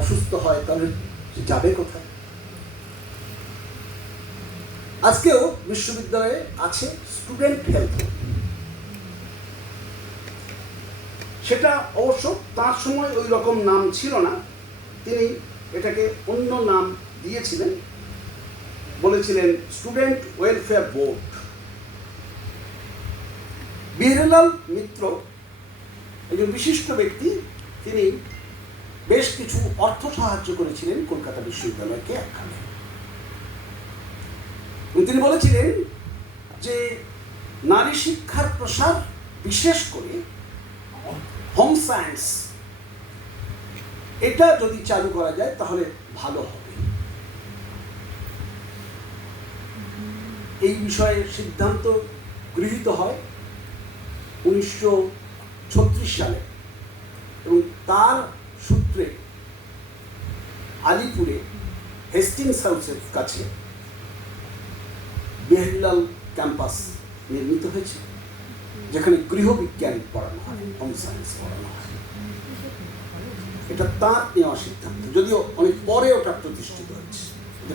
অসুস্থ হয়, তাহলে যাবে কোথায়? আজকেও বিশ্ববিদ্যালয়ে আছে স্টুডেন্ট হেলথ। সেটা অবশ্য তার সময় ওই রকম নাম ছিল না, তিনি এটাকে অন্য নাম দিয়েছিলেন, বলেছিলেন স্টুডেন্ট ওয়েলফেয়ার বোর্ড। বিহারীলাল মিত্র একজন বিশিষ্ট ব্যক্তি, তিনি বেশ কিছু অর্থ সাহায্য করেছিলেন কলকাতা বিশ্ববিদ্যালয়কে একখানে। তিনি বলেছিলেন যে নারী শিক্ষার প্রসার, বিশেষ করে হোম সায়েন্স, এটা যদি চালু করা যায় তাহলে ভালো হবে। এই বিষয়ে সিদ্ধান্ত গৃহীত হয় 1936 সালে, এবং তার সূত্রে আলিপুরে হেস্টিংস হাউসের কাছে বিহারীলাল ক্যাম্পাস নির্মিত হয়েছে, যেখানে গৃহবিজ্ঞান পড়ানো হয়, হোম সায়েন্স পড়ানো হয়। এটা তার নেওয়া সিদ্ধান্ত, যদিও অনেক পরে ওটা প্রতিষ্ঠিত হয়েছে।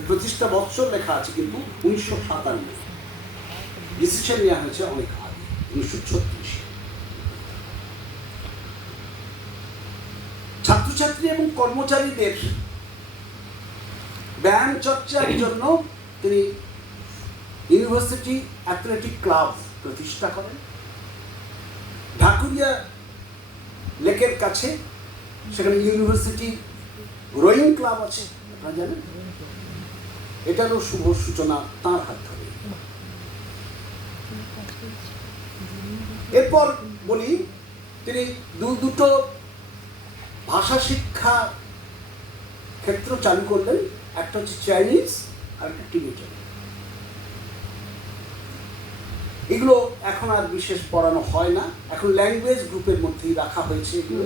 প্রতিষ্ঠা বৎসর লেখা আছে কিন্তু 1957, ডিসিশন নেওয়া হয়েছে অনেক আগে, 1936। ছাত্রছাত্রী এবং কর্মচারীদের ব্যায়াম চর্চার জন্য তিনি ইউনিভার্সিটি অ্যাথলেটিক ক্লাব প্রতিষ্ঠা করেন। ঢাকুরিয়া লেকের কাছে সেখানে ইউনিভার্সিটি রোয়িং ক্লাব আছে, আপনারা জানেন। এটারও শুভ সূচনা তাঁর হাত ধরে। এরপর বলি, তিনি দুটো ভাষা শিক্ষা ক্ষেত্র চালু করলেন। একটা হচ্ছে চাইনিজ আর একটা টিবেটান। এগুলো এখন আর বিশেষ পড়ানো হয় না, এখন ল্যাঙ্গুয়েজ গ্রুপের মধ্যেই রাখা হয়েছে। এগুলো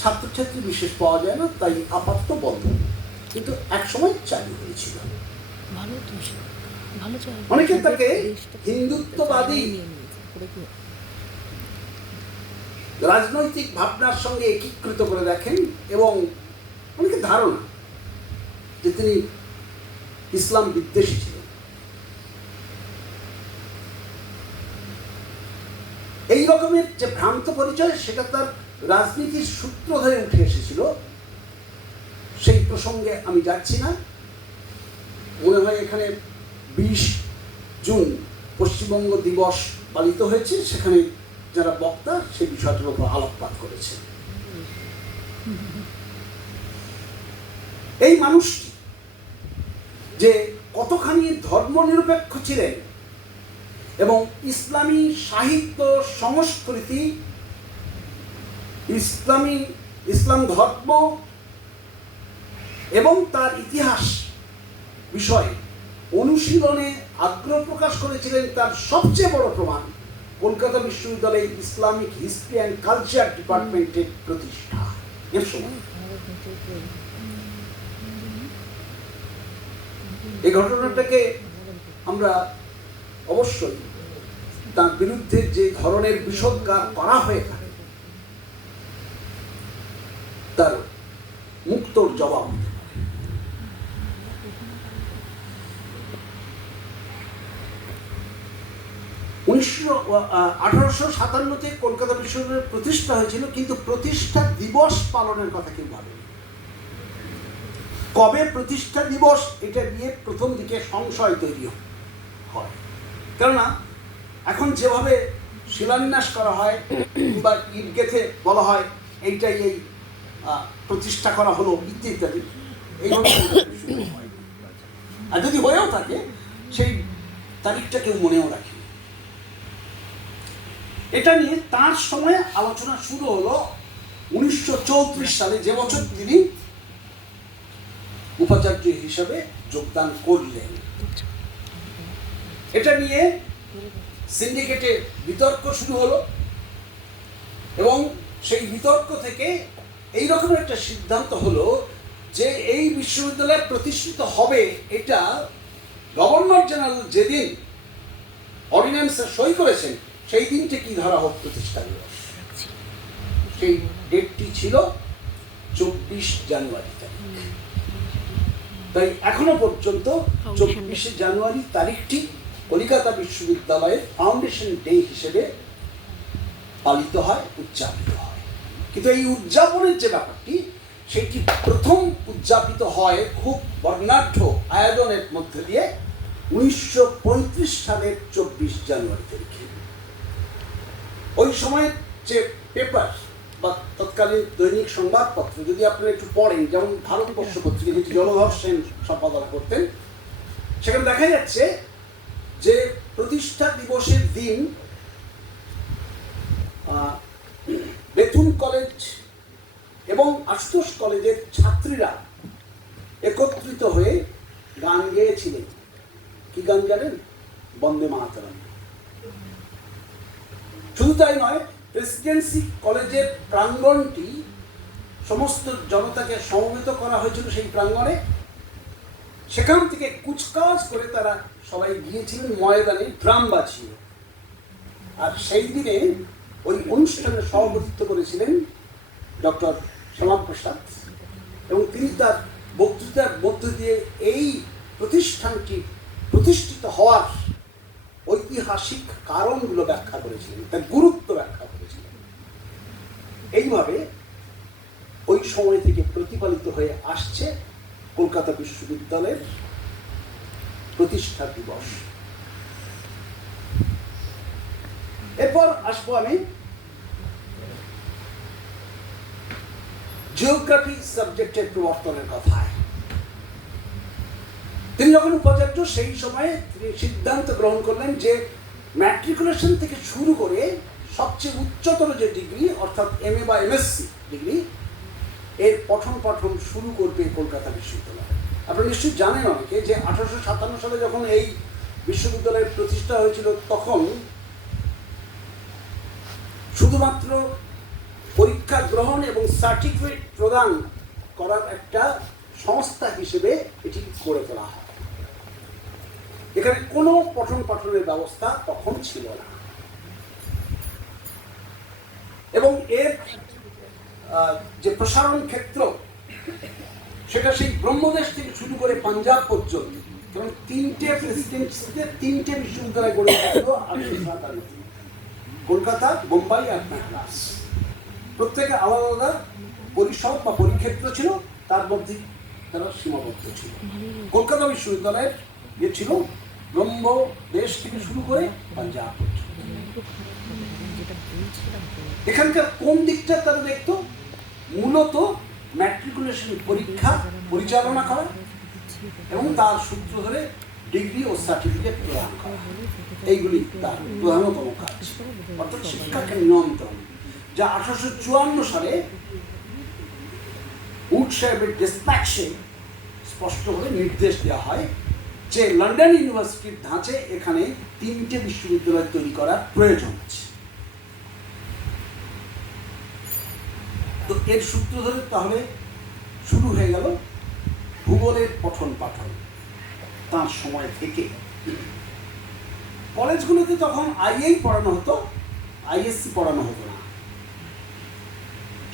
ছাত্রছাত্রী বিশেষ পাওয়া যায় না, তাই আপাতত বন্ধ, কিন্তু একসময় চালু হয়েছিল। অনেকে তাকে হিন্দুত্ববাদী রাজনৈতিক ভাবনার সঙ্গে একীকৃত করে দেখেন, এবং অনেকে ধারণা যে তিনি ইসলাম বিদ্বেষী ছিলেন। এই রকমের যে ভ্রান্ত পরিচয়, সেটা তার রাজনীতির সূত্র ধরে উঠে এসেছিল। সেই প্রসঙ্গে আমি যাচ্ছি না। মনে হয় এখানে 20 জুন পশ্চিমবঙ্গ দিবস পালিত হয়েছে, সেখানে যারা বক্তা সেই বিষয়টার উপর আলোকপাত করেছে। এই মানুষটি যে কতখানি ধর্মনিরপেক্ষ ছিলেন এবং ইসলামী সাহিত্য সংস্কৃতি, ইসলাম ধর্ম এবং তার ইতিহাস বিষয়ে অনুশীলনে আগ্রহ প্রকাশ করেছিলেন, তার সবচেয়ে বড় প্রমাণ কলকাতা বিশ্ববিদ্যালয়ে ইসলামিক হিস্ট্রি অ্যান্ড কালচার ডিপার্টমেন্টের প্রতিষ্ঠা। এর সময় এই ঘটনাটাকে আমরা অবশ্যই তার বিরুদ্ধে যে ধরনের বিষোদ্গার করা হয়ে থাকে তার মুক্তর জবাব দিতে পারে। 1857-তে কলকাতা বিশ্ববিদ্যালয়ের প্রতিষ্ঠা হয়েছিল, কিন্তু প্রতিষ্ঠা দিবস পালনের কথা কেউ ভাবেনি। কবে প্রতিষ্ঠা দিবস, এটা নিয়ে প্রথম দিকে সংশয় তৈরি হয়। কেননা এখন যেভাবে শিলান্যাস করা হয় বা ইট গেথে বলা হয় এইটাই এই প্রতিষ্ঠা করা হলো ইত্যাদি, এইভাবে আর যদি হয়েও থাকে সেই তারিখটা কেউ মনেও রাখে। এটা নিয়ে তার সময় আলোচনা শুরু হলো 1934 সালে, যে বছর তিনি উপাচার্য হিসেবে যোগদান করলেন। এটা নিয়ে সিন্ডিকেটে বিতর্ক শুরু হলো এবং সেই বিতর্ক থেকে এই রকম একটা সিদ্ধান্ত হলো যে এই বিশ্ববিদ্যালয় প্রতিষ্ঠিত হবে, এটা গভর্নর জেনারেল যেদিন অর্ডিন্যান্সে সই করেছেন সেই দিনটা কি ধরা হোক প্রতিষ্ঠা দিবস। সেই ডেটটি ছিল 24 জানুয়ারি তারিখ। তাই এখনো পর্যন্ত 24 জানুয়ারি তারিখটি কলকাতা বিশ্ববিদ্যালয়ের ফাউন্ডেশন ডে হিসেবে পালিত হয়, উদযাপিত হয়। কিন্তু এই উদযাপনের যে ব্যাপারটি, সেটি প্রথম উদযাপিত হয় খুব বর্ণাঢ্য আয়োজনের মধ্যে দিয়ে 1935 সালের 24 জানুয়ারি তারিখে। ওই সময় যে পেপার বা তৎকালীন দৈনিক সংবাদপত্র যদি আপনারা একটু পড়েন, যেমন ভারতবর্ষ পত্রিকা, যেটি জলধর সেন সম্পাদনা করতেন, সেখানে দেখা যাচ্ছে যে প্রতিষ্ঠা দিবসের দিন বেথুন কলেজ এবং আশুতোষ কলেজের ছাত্রীরা একত্রিত হয়ে গান গেয়েছিলেন। কি গান জানেন? বন্দে মাতরম। শুধু তাই নয়, প্রেসিডেন্সি কলেজের প্রাঙ্গণটি সমস্ত জনতাকে সমবেত করা হয়েছিল সেই প্রাঙ্গণে। সেখান থেকে কুচকাওয়াজ করে তারা সবাই গিয়েছিলেন ময়দানে ড্রাম বাজিয়ে। আর সেই দিনে ওই অনুষ্ঠানে সভাপতিত্ব করেছিলেন ডক্টর শ্যামাপ্রসাদ, এবং তিনি তার বক্তৃতার মধ্য দিয়ে এই প্রতিষ্ঠানটি প্রতিষ্ঠিত হওয়ার ঐতিহাসিক কারণগুলো ব্যাখ্যা করেছিলেন, তার গুরুত্ব ব্যাখ্যা করেছিলেন। এইভাবে ওই সময় থেকে প্রতিপালিত হয়ে আসছে কলকাতা বিশ্ববিদ্যালয়ের প্রতিষ্ঠা দিবস। এরপর আসবো আমি জিওগ্রাফি সাবজেক্টের প্রবর্তনের কথায়। তিনি যখন উপাচার্য সেই সময়ে তিনি সিদ্ধান্ত গ্রহণ করলেন যে ম্যাট্রিকুলেশন থেকে শুরু করে সবচেয়ে উচ্চতর যে ডিগ্রি অর্থাৎ MA বা MSc ডিগ্রি এর পঠন পাঠন শুরু করবে কলকাতা বিশ্ববিদ্যালয়। আপনারা নিশ্চয়ই জানেন অনেকে যে 1857 সালে যখন এই বিশ্ববিদ্যালয়ের প্রতিষ্ঠা হয়েছিল তখন শুধুমাত্র পরীক্ষা গ্রহণ এবং সার্টিফিকেট প্রদান করার একটা সংস্থা হিসেবে এটি গড়ে তোলা হয়। এখানে কোনো পঠন পাঠনের ব্যবস্থা তখন ছিল না এবং এর যে প্রসারণ ক্ষেত্র সেটা সেই ব্রহ্মদেশ থেকে শুরু করে পাঞ্জাব পর্যন্ত, কারণ 3টে প্রেসিডেন্সিতে 3টে বিশ্ববিদ্যালয় গড়ে উঠেছিল 1857, কলকাতা, বোম্বাই আর ম্যাড্রাস। প্রত্যেকে আলাদা আলাদা পরিষদ বা পরিক্ষেত্র ছিল, তার মধ্যে তারা সীমাবদ্ধ ছিল। কলকাতা বিশ্ববিদ্যালয়ের যে ছিল ব্রহ্মদেশ থেকে শুরু করে পাঞ্জাব পর্যন্ত। এখানকার কোন দিকটা তারা দেখতো? মূলত ম্যাট্রিকুলেশন পরীক্ষা পরিচালনা করা এবং তার সূত্র ধরে ডিগ্রি ও সার্টিফিকেট প্রদান করা, এইগুলি তার প্রধানতম কাজ, অর্থাৎ শিক্ষাকে নিয়ন্ত্রণ, যা 1854 সালে উড সাহেবের ডিসপ্যাচে স্পষ্টভাবে নির্দেশ দেওয়া হয় যে লন্ডন ইউনিভার্সিটির ধাঁচে এখানে 3টে বিশ্ববিদ্যালয় তৈরি করার প্রয়োজন আছে। তো এর সূত্র ধরে তাহলে শুরু হয়ে গেল ভূগোলের পঠন পাঠন তার সময় থেকে। কলেজগুলোতে তখন আইএই পড়ানো হতো, আইএসসি পড়ানো হতো না।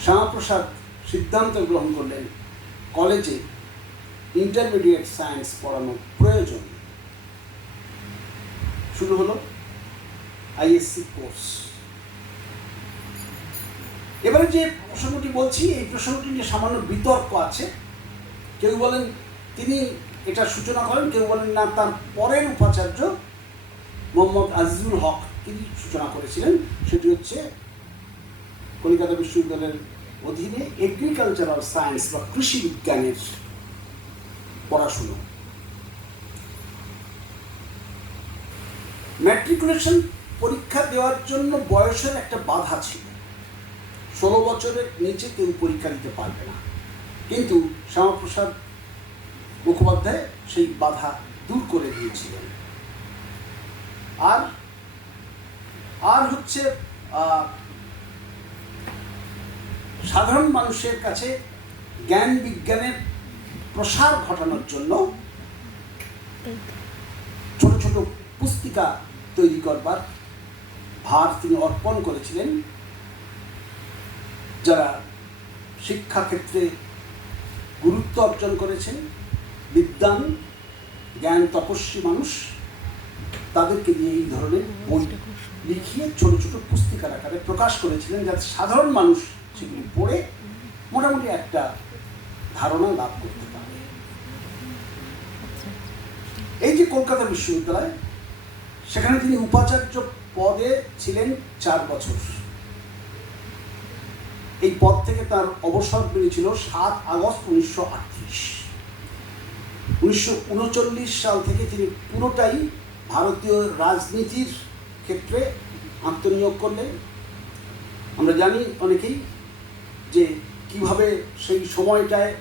শ্যামাপ্রসাদ সিদ্ধান্ত গ্রহণ করলেন কলেজে ইন্টারমিডিয়েট সায়েন্স পড়ানো প্রয়োজন। শুরু হলো আইএসসি কোর্স। এবারে যে প্রসঙ্গটি বলছি, এই প্রসঙ্গটি নিয়ে সামান্য বিতর্ক আছে। কেউ বলেন তিনি এটা সূচনা করেন, কেউ বলেন না তার পরের উপাচার্য মোহাম্মদ আজিজুল হক তিনি সূচনা করেছিলেন। সেটি হচ্ছে কলকাতা বিশ্ববিদ্যালয়ের অধীনে এগ্রিকালচারাল সায়েন্স বা কৃষি বিজ্ঞানের পড়াশুনো। ম্যাট্রিকুলেশন পরীক্ষা দেওয়ার জন্য বয়সের একটা বাধা ছিল, 16 বছরের নিচে কেউ পরীক্ষা দিতে পারবে না, কিন্তু শ্যামাপ্রসাদ মুখোপাধ্যায় সেই বাধা দূর করে দিয়েছিলেন। আর হচ্ছে সাধারণ মানুষের কাছে জ্ঞান বিজ্ঞানের প্রসার ঘটানোর জন্য ছোট ছোট পুস্তিকা তৈরি করবার ভার তিনি অর্পণ করেছিলেন। যারা শিক্ষাক্ষেত্রে গুরুত্ব অর্জন করেছেন, বিদ্বান জ্ঞান তপস্বী মানুষ, তাদেরকে দিয়ে এই ধরনের বই লিখিয়ে ছোট ছোট পুস্তিকার আকারে প্রকাশ করেছিলেন, যাতে সাধারণ মানুষ সেগুলি পড়ে মোটামুটি একটা ধারণা লাভ করতে পারে। এই যে কলকাতা বিশ্ববিদ্যালয়, সেখানে তিনি উপাচার্য পদে ছিলেন 4 বছর। এই পদ থেকে তার অবসর পেয়েছিল 7 আগস্ট 1938। 1939 সাল থেকে তিনি পুরোটাই ভারতীয় রাজনীতির ক্ষেত্রে আত্মনিয়োগ করলেন। আমরা জানি অনেকেই যে কিভাবে সেই সময়টায়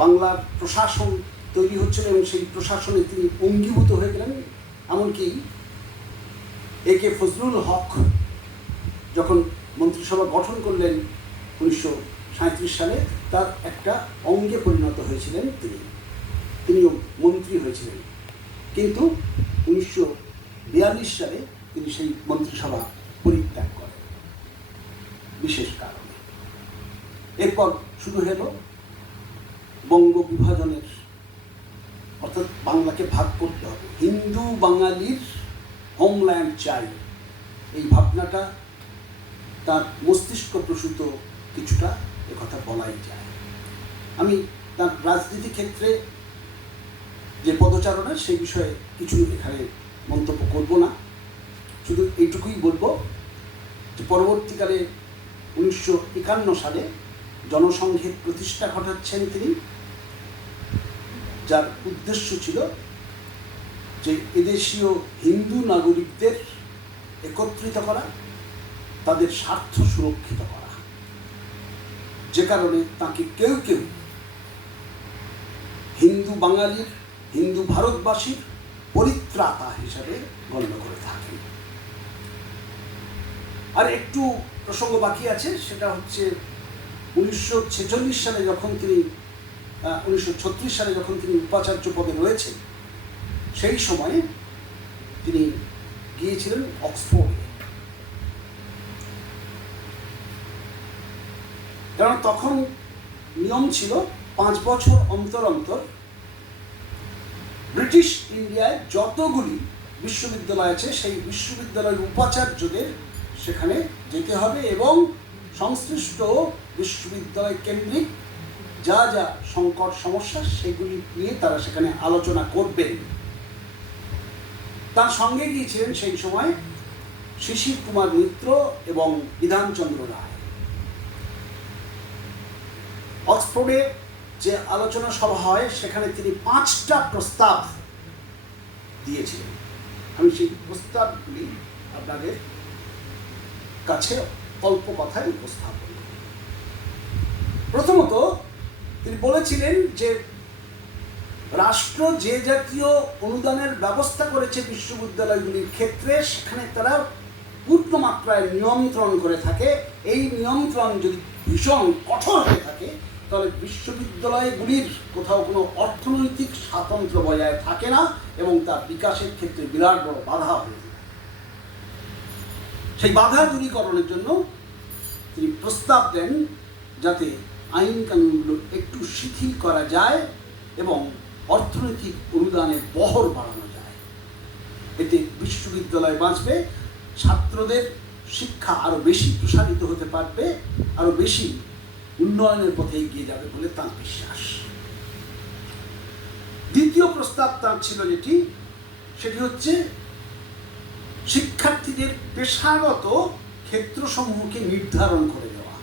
বাংলার প্রশাসন তৈরি হচ্ছিল এবং সেই প্রশাসনে তিনি অঙ্গীভূত হয়ে গেলেন। এমনকি একে ফজলুল হক যখন মন্ত্রিসভা গঠন করলেন 1937 সালে, তার একটা অঙ্গে পরিণত হয়েছিলেন তিনিও মন্ত্রী হয়েছিলেন। কিন্তু 1942 সালে তিনি সেই মন্ত্রিসভা পরিত্যাগ করেন বিশেষ কারণে। এরপর শুরু হলো বঙ্গ বিভাজনের, অর্থাৎ বাংলাকে ভাগ করতে হবে, হিন্দু বাঙালির হোমল্যান্ড চাই, এই ভাবনাটা তার মস্তিষ্ক প্রসূত কিছুটা একথা বলাই যায়। আমি তার রাজনীতি ক্ষেত্রে যে পদচারণা সেই বিষয়ে কিছু এখানে মন্তব্য করব না, শুধু এইটুকুই বলবো যে পরবর্তীকালে 1951 সালে জনসংঘের প্রতিষ্ঠা ঘটাচ্ছেন তিনি, যার উদ্দেশ্য ছিল যে এদেশীয় হিন্দু নাগরিকদের একত্রিত করা, তাদের স্বার্থ সুরক্ষিত করা, যে কারণে তাকে কেউ কেউ হিন্দু বাঙালির, হিন্দু ভারতবাসীর পরিত্রাতা হিসাবে গণ্য করে থাকেন। আর একটু প্রসঙ্গ বাকি আছে, সেটা হচ্ছে 1946 সালে যখন তিনি 1936 সালে যখন তিনি উপাচার্য পদে রয়েছেন, সেই সময়ে তিনি গিয়েছিলেন অক্সফোর্ডে। কারণ তখন নিয়ম ছিল 5 বছর অন্তর অন্তর ব্রিটিশ ইন্ডিয়ায় যতগুলি বিশ্ববিদ্যালয় আছে সেই বিশ্ববিদ্যালয়ের উপাচার্যদের সেখানে যেতে হবে এবং সংশ্লিষ্ট বিশ্ববিদ্যালয় কেন্দ্রিক যা যা সংকট সমস্যা সেগুলি নিয়ে তারা সেখানে আলোচনা করবেন। তার সঙ্গে গিয়েছিলেন সেই সময় শিশির কুমার মিত্র এবং বিধানচন্দ্র রায়। অক্সফোর্ডে যে আলোচনা সভা হয় সেখানে তিনি 5টা প্রস্তাব দিয়েছিলেন। আমি সেই প্রস্তাবগুলি আপনাদের কাছে অল্প কথায় উপস্থাপন করি। প্রথমত তিনি বলেছিলেন যে রাষ্ট্র যে জাতীয় অনুদানের ব্যবস্থা করেছে বিশ্ববিদ্যালয়গুলির ক্ষেত্রে সেখানে তারা পূর্ণ মাত্রায় নিয়ন্ত্রণ করে থাকে। এই নিয়ন্ত্রণ যদি ভীষণ কঠোর হয়ে থাকে তাহলে বিশ্ববিদ্যালয়গুলির কোথাও কোনো অর্থনৈতিক স্বাতন্ত্র্য বজায় থাকে না এবং তার বিকাশের ক্ষেত্রে বিরাট বড় বাধা হয়ে যায়। সেই বাধা দূরীকরণের জন্য তিনি প্রস্তাব দেন যাতে আইন কানুনগুলো একটু শিথিল করা যায় এবং অর্থনৈতিক অনুদানের বহর বাড়ানো যায়। এতে বিশ্ববিদ্যালয় বাঁচবে, ছাত্রদের শিক্ষা আরো বেশি প্রসারিত হতে পারবে, আরো বেশি উন্নয়নের পথে এগিয়ে যাবে বলে তার বিশ্বাস। দ্বিতীয় প্রস্তাব তার ছিল সেটি হচ্ছে শিক্ষার্থীদের পেশাগত ক্ষেত্রসমূহকে নির্ধারণ করে দেওয়া।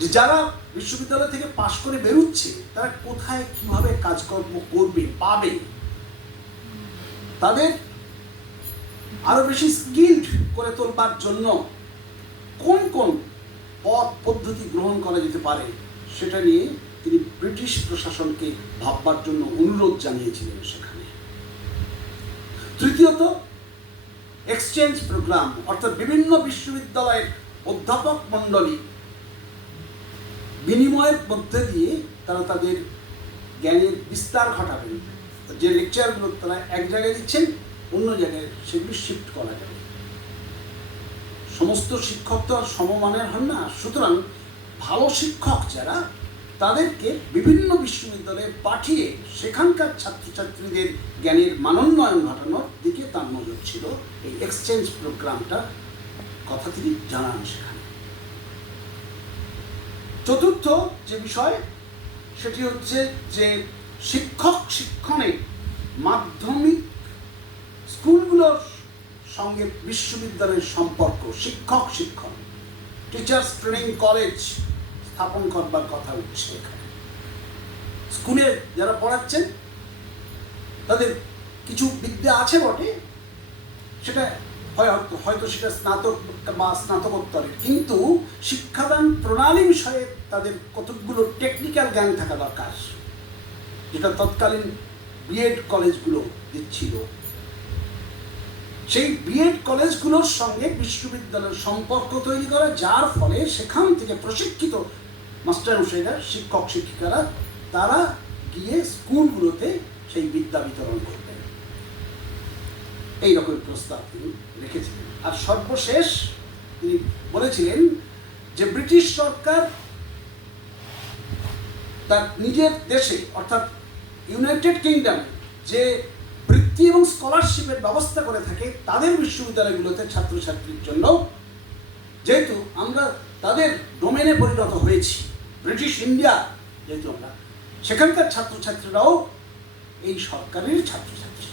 যে যারা বিশ্ববিদ্যালয় থেকে পাশ করে বেরোচ্ছে তারা কোথায় কিভাবে কাজকর্ম করবে, পাবে, তাদের আরো বেশি স্কিলড করে তোলবার জন্য কোন কোন পথ পদ্ধতি গ্রহণ করা যেতে পারে সেটা নিয়ে তিনি ব্রিটিশ প্রশাসনকে ভাববার জন্য অনুরোধ জানিয়েছিলেন সেখানে। তৃতীয়ত এক্সচেঞ্জ প্রোগ্রাম, অর্থাৎ বিভিন্ন বিশ্ববিদ্যালয়ের অধ্যাপক মণ্ডলী বিনিময়ের মধ্যে দিয়ে তারা তাদের জ্ঞানের বিস্তার ঘটাবেন। যে লেকচারগুলো তারা এক জায়গায় দিচ্ছেন অন্য জায়গায় সেগুলি শিফট করা যাবে। সমস্ত শিক্ষক তো আর সমমানের হন না, সুতরাং ভালো শিক্ষক যারা তাদেরকে বিভিন্ন বিশ্ববিদ্যালয়ে পাঠিয়ে সেখানকার ছাত্রছাত্রীদের জ্ঞানের মানোন্নয়ন ঘটানোর দিকে তার নজর ছিল। এই এক্সচেঞ্জ প্রোগ্রামটা কথা তিনি জানান সেখানে। চতুর্থ যে বিষয় সেটি হচ্ছে যে শিক্ষক শিক্ষণে মাধ্যমিক স্কুলগুলোর সঙ্গে বিশ্ববিদ্যালয়ের সম্পর্ক, শিক্ষক শিক্ষণ, টিচার্স ট্রেনিং কলেজ স্থাপন করবার কথা উঠছে এখানে। স্কুলে যারা পড়াচ্ছেন তাদের কিছু বিদ্যা আছে বটে, সেটা হয়তো সেটা স্নাতক বা স্নাতকোত্তরের, কিন্তু শিক্ষাদান প্রণালী বিষয়ে তাদের কতগুলো টেকনিক্যাল জ্ঞান থাকা দরকার, যেটা তৎকালীন বিএড কলেজগুলো দিচ্ছিল। সেই বিএড কলেজগুলোর সঙ্গে বিশ্ববিদ্যালয়ের সম্পর্ক তৈরি করা, যার ফলে সেখান থেকে প্রশিক্ষিত মাস্টারমশাইরা, শিক্ষক শিক্ষিকারা তারা গিয়ে স্কুলগুলোতে সেই বিদ্যা বিতরণ করবেন। এইরকম প্রস্তাব তিনি রেখেছিলেন। আর সর্বশেষ তিনি বলেছিলেন যে ব্রিটিশ সরকার তার নিজের দেশে অর্থাৎ ইউনাইটেড কিংডম যে বৃত্তি এবং স্কলারশিপের ব্যবস্থা করে থাকে তাদের বিশ্ববিদ্যালয়গুলোতে ছাত্রছাত্রীর জন্য, যেহেতু আমরা তাদের ডোমেনে পরিণত হয়েছি, ব্রিটিশ ইন্ডিয়া যেহেতু আমরা সেখানকার ছাত্রছাত্রীরাও এই সরকারের ছাত্রছাত্রী,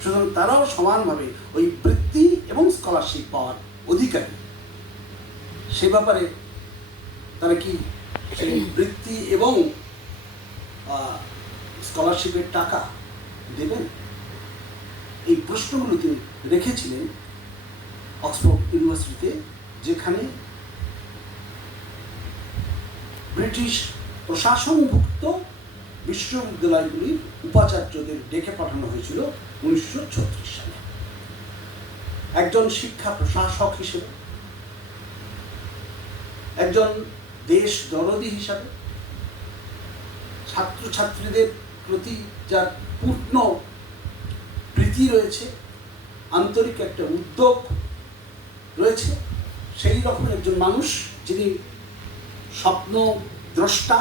সুতরাং তারাও সমানভাবে ওই বৃত্তি এবং স্কলারশিপ পাওয়ার অধিকারী। সে ব্যাপারে তারা কি সেই বৃত্তি এবং স্কলারশিপের টাকা দেবেন? এই প্রশ্নগুলো তিনি রেখেছিলেন অক্সফোর্ড ইউনিভার্সিটিতে, যেখানে ব্রিটিশ প্রশাসনভুক্ত বিশ্ববিদ্যালয়গুলির উপাচার্যদের ডেকে পাঠানো হয়েছিল 1936 সালে। একজন শিক্ষা প্রশাসক হিসেবে, একজন দেশ দরদী হিসাবে, ছাত্রছাত্রীদের প্রতি যার পূর্ণ প্রীতি রয়েছে, আন্তরিক একটা উদ্যোগ রয়েছে, সেই রকম একজন মানুষ যিনি স্বপ্ন দ্রষ্টা,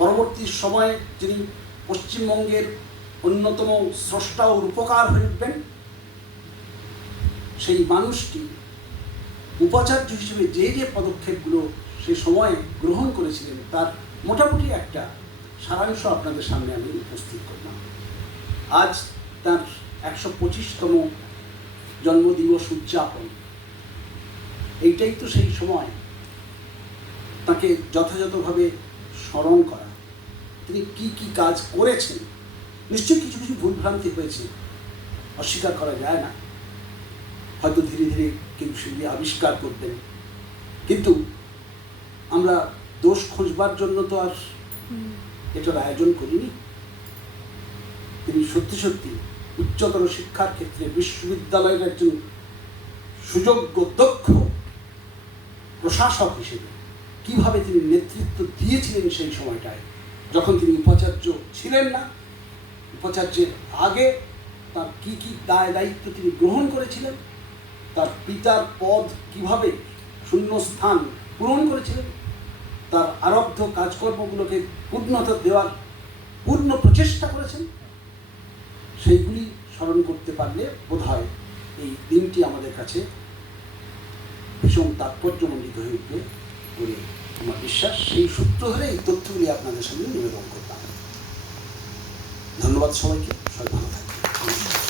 পরবর্তী সময়ে যিনি পশ্চিমবঙ্গের অন্যতম স্রষ্টা ও রূপকার হয়ে উঠবেন, সেই মানুষটি উপাচার্য হিসেবে যে যে পদক্ষেপগুলো সে সময়ে গ্রহণ করেছিলেন তার মোটামুটি একটা সারাংশ আপনাদের সামনে আমি উপস্থিত করলাম। আজ তার 125তম জন্মদিবস উদযাপন। এইটাই তো সেই সময় তাকে যথাযথভাবে স্মরণ করা। তিনি কি কি কাজ করেছেন, নিশ্চয়ই কিছু কিছু ভুলভ্রান্তি হয়েছে, অস্বীকার করা যায় না, হয়তো ধীরে ধীরে কিন্তু সেগুলি আবিষ্কার করবেন। কিন্তু আমরা দোষ খোঁজবার জন্য তো আর এটার আয়োজন করিনি। তিনি সত্যি সত্যি উচ্চতর শিক্ষার ক্ষেত্রে বিশ্ববিদ্যালয়ের একজন সুযোগ্য দক্ষ প্রশাসক হিসেবে কিভাবে তিনি নেতৃত্ব দিয়েছিলেন সেই সময়টায়, যখন তিনি উপাচার্য ছিলেন না, উপাচার্যের আগে তার কি কি দায় দায়িত্ব তিনি গ্রহণ করেছিলেন, তার পিতার পদ কিভাবে শূন্যস্থান পূরণ করেছিলেন, তার আরব্ধ কাজকর্মগুলোকে পূর্ণতা দেওয়ার পূর্ণ প্রচেষ্টা করেছেন, সেইগুলি স্মরণ করতে পারলে বোধহয় এই দিনটি আমাদের কাছে ভীষণ তাৎপর্যমণ্ডিত হয়ে উঠবে বলে আমার বিশ্বাস। সেই সূত্র ধরে এই তথ্যগুলি আপনাদের সামনে নিবেদন করলাম। ধন্যবাদ সবাইকে, সবাই ভালো থাকবেন।